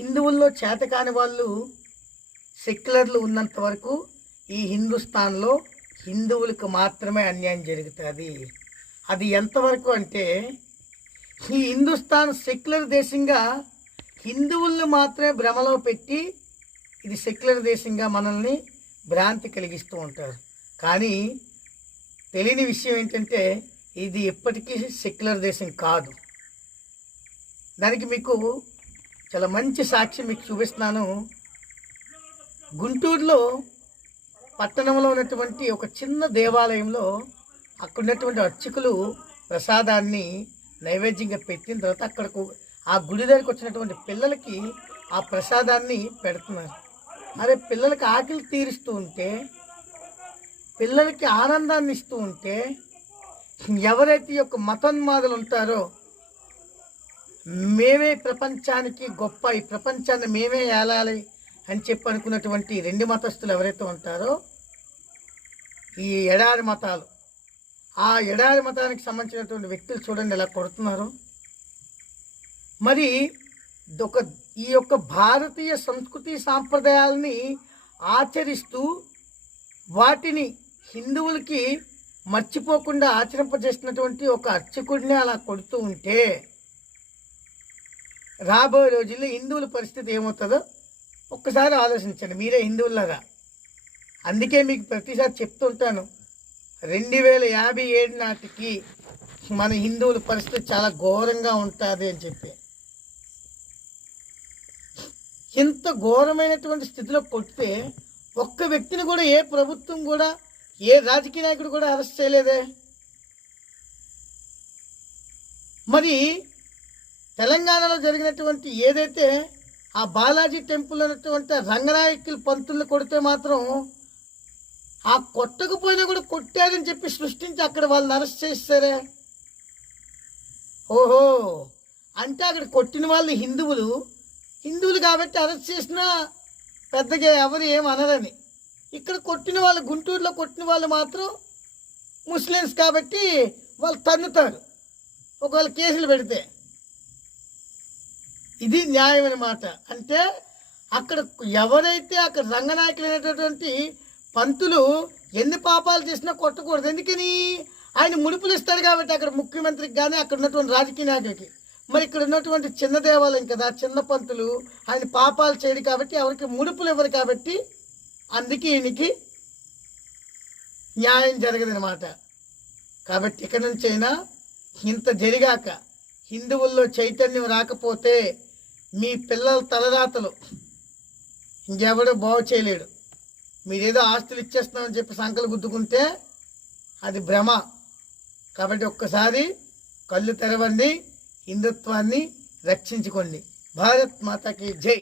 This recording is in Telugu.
హిందువుల్లో చేతకాని వాళ్ళు సెక్యులర్లు ఉన్నంత వరకు ఈ హిందుస్థాన్లో హిందువులకు మాత్రమే అన్యాయం జరుగుతుంది. అది ఎంతవరకు అంటే, ఈ హిందుస్థాన్ సెక్యులర్ దేశంగా హిందువుల్ని మాత్రమే భ్రమలో పెట్టి ఇది సెక్యులర్ దేశంగా మనల్ని భ్రాంతి కలిగిస్తూ ఉంటారు. కానీ తెలియని విషయం ఏంటంటే ఇది ఎప్పటికీ సెక్యులర్ దేశం కాదు. దానికి మీకు చాలా మంచి సాక్షి మీకు చూపిస్తున్నాను. గుంటూరులో పట్టణంలో ఉన్నటువంటి ఒక చిన్న దేవాలయంలో అక్కడ ఉన్నటువంటి అర్చకులు ప్రసాదాన్ని నైవేద్యంగా పెట్టిన తర్వాత అక్కడకు ఆ గుడి దగ్గరికి వచ్చినటువంటి పిల్లలకి ఆ ప్రసాదాన్ని పెడుతున్నారు. అరే, పిల్లలకి ఆకలి తీరుస్తూ ఉంటే, పిల్లలకి ఆనందాన్ని ఇస్తూ ఉంటే, ఎవరైతే యొక్క మతోన్మాదులు ఉంటారో మేమే ప్రపంచానికి గొప్ప, ఈ ప్రపంచాన్ని మేమే ఏలాలి అని చెప్పి అనుకున్నటువంటి రెండు మతస్థులు ఎవరైతే ఉంటారో, ఈ ఎడారి మతాలు, ఆ ఎడారి మతానికి సంబంధించినటువంటి వ్యక్తులు చూడండి ఎలా కొడుతున్నారు. మరి ఈ యొక్క భారతీయ సంస్కృతి సాంప్రదాయాలని ఆచరిస్తూ వాటిని హిందువులకి మర్చిపోకుండా ఆచరింపజేస్తున్నటువంటి ఒక అర్చకుడిని అలా కొడుతూ ఉంటే రాబోయే రోజుల్లో హిందువుల పరిస్థితి ఏమవుతుందో ఒక్కసారి ఆలోచించండి. మీరే హిందువులరా. అందుకే మీకు ప్రతిసారి చెప్తుంటాను, 2057 నాటికి మన హిందువుల పరిస్థితి చాలా ఘోరంగా ఉంటుంది అని చెప్పి. ఇంత ఘోరమైనటువంటి స్థితిలో కొడితే ఒక్క వ్యక్తిని కూడా ఏ ప్రభుత్వం కూడా, ఏ రాజకీయ నాయకుడు కూడా అరెస్ట్ చేయలేదే. మరి తెలంగాణలో జరిగినటువంటి ఏదైతే ఆ బాలాజీ టెంపుల్ అనేటువంటి రంగనాయకుల పంతుల్ని కొడితే మాత్రం ఆ కొట్టకపోయినా కూడా కొట్టారని చెప్పి సృష్టించి అక్కడ వాళ్ళని అరెస్ట్ చేస్తారే. ఓహో, అంటే అక్కడ కొట్టిన వాళ్ళు హిందువులు కాబట్టి అరెస్ట్ చేసినా పెద్దగా ఎవరు ఏమనరని. ఇక్కడ కొట్టిన వాళ్ళు, గుంటూరులో కొట్టిన వాళ్ళు మాత్రం ముస్లిమ్స్ కాబట్టి వాళ్ళు తన్నుతారు ఒకవేళ కేసులు పెడితే. ఇది న్యాయం అన్నమాట. అంటే అక్కడ ఎవరైతే అక్కడ రంగనాయకులు అనేటటువంటి పంతులు ఎన్ని పాపాలు చేసినా కొట్టకూడదు. ఎందుకని? ఆయన ముడుపులు ఇస్తాడు కాబట్టి అక్కడ ముఖ్యమంత్రికి కానీ అక్కడ ఉన్నటువంటి రాజకీయ నాయకులకి. మరి ఇక్కడ ఉన్నటువంటి చిన్న దేవాలయం కదా, చిన్న పంతులు ఆయన పాపాలు చేయడు కాబట్టి ఎవరికి ముడుపులు ఇవ్వరు కాబట్టి అందుకే ఈయనకి న్యాయం జరగదనమాట. కాబట్టి ఇక్కడి నుంచి అయినా ఇంత జరిగాక హిందువుల్లో చైతన్యం రాకపోతే మీ పిల్లల తలరాతలు ఇంకెవడో బాగు చేయలేడు. మీరేదో ఆస్తులు ఇచ్చేస్తున్నామని చెప్పి సంకలు గుద్దుకుంటే అది భ్రమ. కాబట్టి ఒక్కసారి కళ్ళు తెరవండి, హిందుత్వాన్ని రక్షించుకోండి. భారత్ మాతాకి జై.